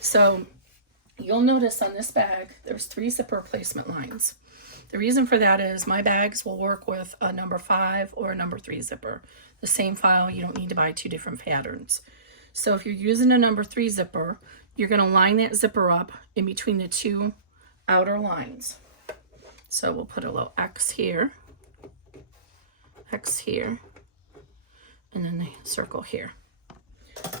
So you'll notice on this bag, there's 3 zipper placement lines. The reason for that is my bags will work with a number 5 or a number 3 zipper. The same file, you don't need to buy 2 different patterns. So if you're using a number 3 zipper, you're going to line that zipper up in between the 2 outer lines. So we'll put a little X here, and then the circle here.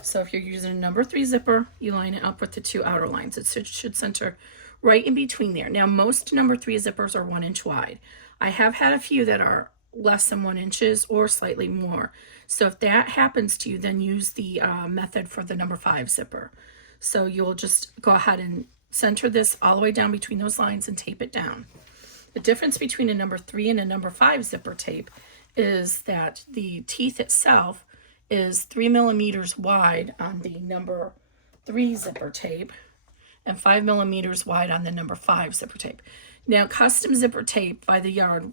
So if you're using a number 3 zipper, you line it up with the 2 outer lines. It should center right in between there. Now, most number 3 zippers are 1 inch wide. I have had a few that are less than 1 inches or slightly more. So if that happens to you, then use the method for the number 5 zipper. So you'll just go ahead and center this all the way down between those lines and tape it down. The difference between a number 3 and a number 5 zipper tape is that the teeth itself is 3 millimeters wide on the number 3 zipper tape and 5 millimeters wide on the number 5 zipper tape. Now, custom zipper tape by the yard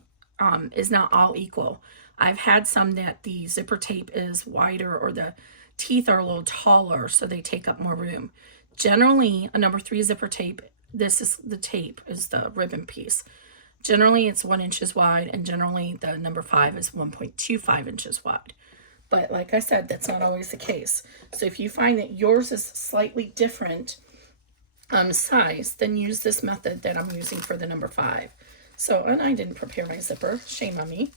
is not all equal. I've had some that the zipper tape is wider or the teeth are a little taller, so they take up more room. Generally, a number 3 zipper tape, this is the tape, is the ribbon piece. Generally, it's 1 inch wide, and generally the number 5 is 1.25 inches wide. But like I said, that's not always the case. So if you find that yours is slightly different size, then use this method that I'm using for the number 5. So, and I didn't prepare my zipper, shame on me.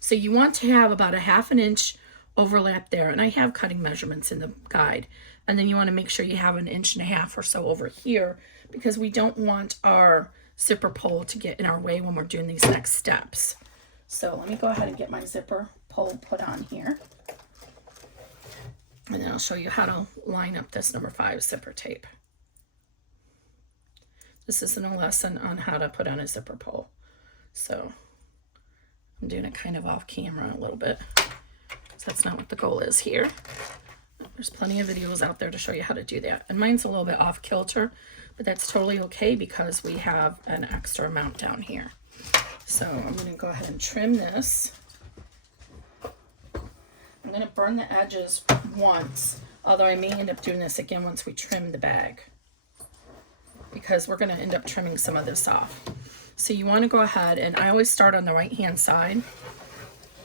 So you want to have about a 1/2 inch overlap there, and I have cutting measurements in the guide. And then you want to make sure you have 1.5 inches or so over here, because we don't want our zipper pole to get in our way when we're doing these next steps. So let me go ahead and get my zipper pole put on here, and then I'll show you how to line up this number 5 zipper tape. This isn't a lesson on how to put on a zipper pole, so I'm doing it kind of off camera a little bit, so that's not what the goal is here. There's plenty of videos out there to show you how to do that, and mine's a little bit off kilter, but that's totally okay because we have an extra amount down here. So I'm going to go ahead and trim this. I'm going to burn the edges once, although I may end up doing this again once we trim the bag, because we're going to end up trimming some of this off. So you want to go ahead, and I always start on the right hand side,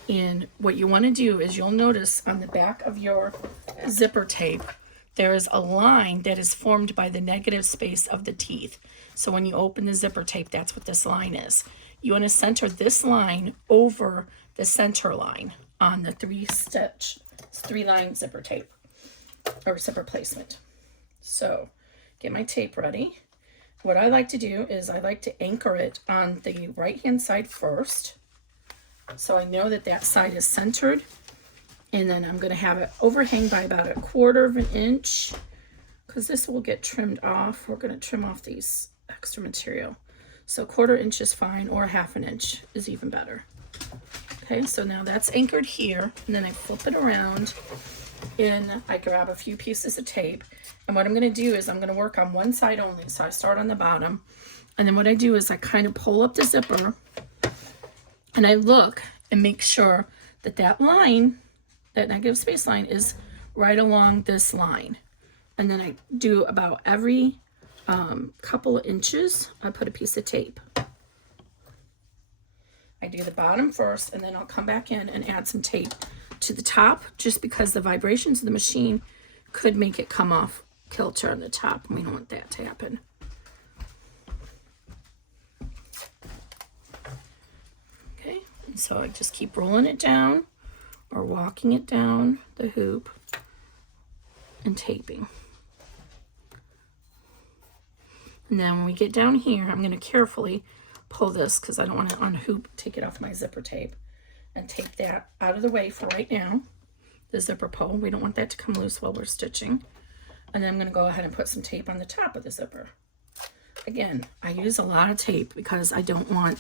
and what you want to do is you'll notice on the back of your zipper tape there is a line that is formed by the negative space of the teeth. So when you open the zipper tape, that's what this line is. You want to center this line over the center line on the 3-line zipper tape or zipper placement. So get my tape ready. What I like to do is I like to anchor it on the right hand side first, so I know that that side is centered, and then I'm going to have it overhang by about 1/4 inch, because this will get trimmed off. We're going to trim off these extra material, so 1/4 inch is fine, or 1/2 inch is even better. Okay, so now that's anchored here, and then I flip it around and I grab a few pieces of tape, and what I'm going to do is I'm going to work on one side only. So I start on the bottom, and then what I do is I kind of pull up the zipper and I look and make sure that that line, that negative space line, is right along this line. And then I do about every couple of inches, I put a piece of tape. I do the bottom first, and then I'll come back in and add some tape to the top, just because the vibrations of the machine could make it come off kilter on the top, and we don't want that to happen. Okay, and so I just keep rolling it down or walking it down the hoop and taping. And then when we get down here, I'm going to carefully pull this, because I don't want to unhoop, take it off my zipper tape, and take that out of the way for right now, the zipper pole. We don't want that to come loose while we're stitching. And then I'm going to go ahead and put some tape on the top of the zipper. Again, I use a lot of tape because I don't want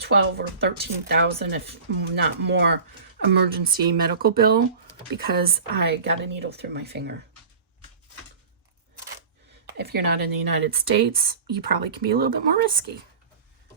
12 or 13,000, if not more, emergency medical bill because I got a needle through my finger. If you're not in the United States, you probably can be a little bit more risky.